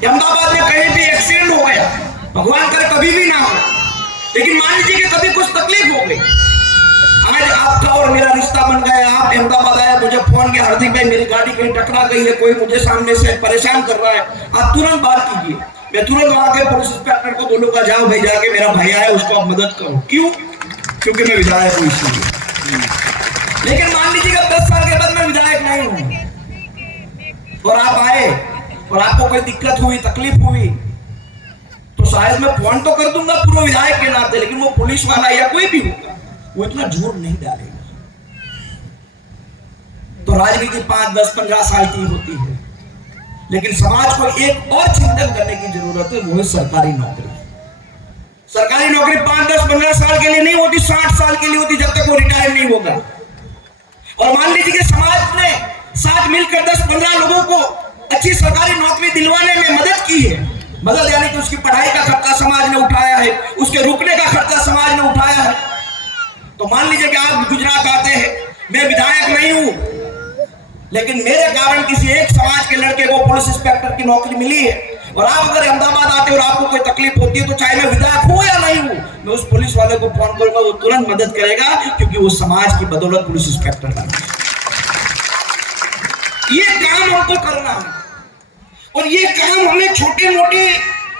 अहमदाबाद में कहीं भी एक्सीडेंट हो गया, भगवान करे कभी भी ना हो, लेकिन मान लीजिए कि कभी कुछ तकलीफ हो गई, आज आपका और मेरा रिश्ता बन गया, आप अहमदाबाद आए, मुझे फोन किया, हार्दिक भाई मेरी गाड़ी कहीं टकरा गई है, कोई मुझे सामने से परेशान कर रहा है, आप तुरंत बात कीजिए, मैं तुरंत वहां के पुलिस इंस्पेक्टर को बोलूंगा जाओ भाई जाके मेरा भाई आया उसको आप मदद करो। क्यों? क्योंकि मैं विधायक हूं इसलिए। लेकिन मान लीजिए 10 साल के बाद मैं विधायक नहीं हूं और आप आए और आपको कोई दिक्कत हुई, तकलीफ हुई, तो शायद मैं फोन तो कर दूंगा पूर्व विधायक के नाते, लेकिन वो पुलिस वाला या कोई भी होगा वो इतना झूठ नहीं डालेगा। तो राजनीति 5, 10, 15 साल की होती है, लेकिन समाज को एक और चिंतन करने की जरूरत है, वो है सरकारी नौकरी। सरकारी नौकरी 5, 10, 15 साल के लिए नहीं होती, 60 साल के लिए होती, जब तक वो रिटायर नहीं होगा। और मान लीजिए कि समाज ने साथ मिलकर 10-15 लोगों को अच्छी सरकारी नौकरी दिलवाने में मदद की है, मदद यानी कि उसकी पढ़ाई का खर्चा समाज ने उठाया है, उसके रुकने का खर्चा समाज ने उठाया है। तो मान लीजिए कि आप गुजरात आते हैं, मैं विधायक नहीं हूं, लेकिन मेरे कारण किसी एक समाज के लड़के को पुलिस इंस्पेक्टर की नौकरी मिली है, और आप अगर अहमदाबाद आते और आपको कोई तकलीफ होती है, तो चाहे मैं विधायक हूं या नहीं हूं, मैं उस पुलिस वाले को फोन करूंगा, वो तुरंत मदद करेगा, क्योंकि वो समाज की बदौलत पुलिस इंस्पेक्टर है। ये काम हमको करना है, और ये काम हमें छोटे मोटे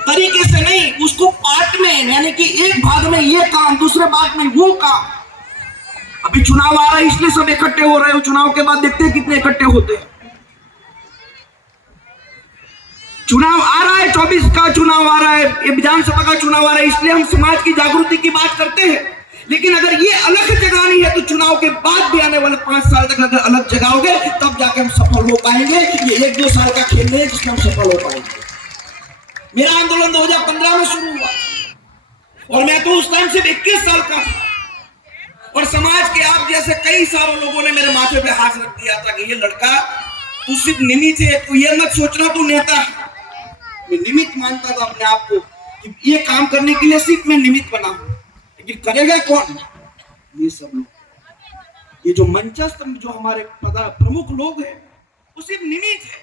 तरीके से नहीं, उसको पार्ट में, यानी कि एक भाग में ये काम, दूसरे भाग में वो काम। अभी चुनाव आ रहा है इसलिए सब इकट्ठे हो रहे हो, चुनाव के बाद देखते हैं कितने इकट्ठे होते हैं। चुनाव आ रहा है, 24 का चुनाव आ रहा है, ये विधानसभा का चुनाव आ रहा है, इसलिए हम समाज की जागृति की बात करते हैं। लेकिन अगर ये अलग जगानी है तो चुनाव के बाद भी आने वाले 5 साल तक अगर अलग जगाओगे तब जाके हम सफल हो पाएंगे। ये 1-2 साल का खेल है जिसमें हम सफल हो पाएंगे। मेरा आंदोलन 2015 में शुरू हुआ और मैं तो उस टाइम सिर्फ 21 साल का था, और समाज के आप जैसे कई सारे लोगों ने मेरे माथे पे हाथ रख दिया था कि ये लड़का तू सिर्फ निमित्त है, तू ये मत सोचना तू नेता है। मैं निमित्त मानता था अपने आप को कि ये काम करने के लिए सिर्फ मैं निमित्त बना हूं, लेकिन करेगा कौन? ये सब लोग, ये जो मंचस्थ जो हमारे प्रमुख लोग हैं वो सिर्फ निमित्त है।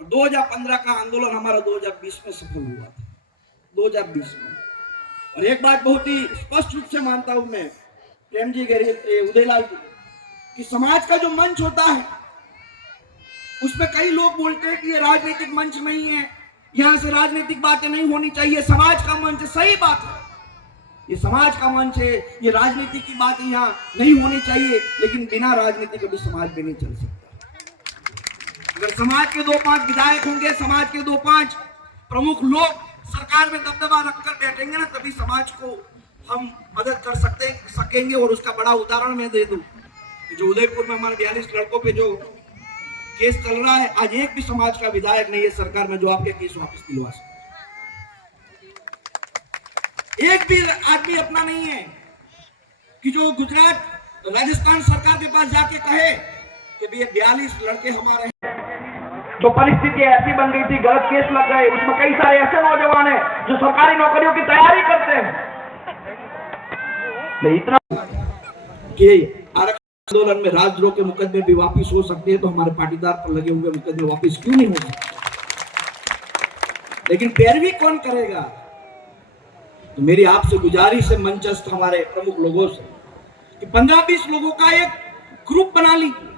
और 2015 का आंदोलन हमारा 2020 में सफल हुआ था, 2020 में। और एक बात बहुत ही स्पष्ट रूप से मानता हूं मैं प्रेम जी, उदयलाल जी, कि समाज का जो मंच होता है उसमें कई लोग बोलते हैं कि ये राजनीतिक मंच नहीं है, यहाँ से राजनीतिक बातें नहीं होनी चाहिए, समाज का मंच है। सही बात है, ये समाज का मंच है, ये राजनीति की बातें यहाँ नहीं होनी चाहिए, लेकिन बिना राजनीति के भी समाज में नहीं चल सकता। अगर समाज के 2-5 विधायक होंगे, समाज के 2-5 प्रमुख लोग सरकार में दबदबा रखकर बैठेंगे ना, तभी समाज को हम मदद कर सकेंगे। और उसका बड़ा उदाहरण मैं दे दूं, जो उदयपुर में हमारे 42 लड़कों पे जो केस चल रहा है, आज एक भी समाज का विधायक नहीं है सरकार में जो आपके केस वापस दिलवा सके। एक भी आदमी अपना नहीं है कि जो गुजरात, राजस्थान सरकार के पास जाके कहे कि ये 42 लड़के हमारे हैं। जो परिस्थिति ऐसी बन गई थी, गलत केस लग गए, उसमें कई सारे ऐसे नौजवान हैं जो सरकारी नौकरियों की तैयारी करते हैं। इतना कि आरक्षण आंदोलन में राजद्रोह के मुकदमे भी वापिस हो सकते हैं, तो हमारे पाटीदार पर लगे हुए मुकदमे वापिस क्यों नहीं हो सकते? लेकिन पैरवी कौन करेगा? तो मेरी आपसे गुजारिश है मंचस्थ हमारे प्रमुख लोगों से कि 15-20 लोगों का एक ग्रुप बना लीजिए,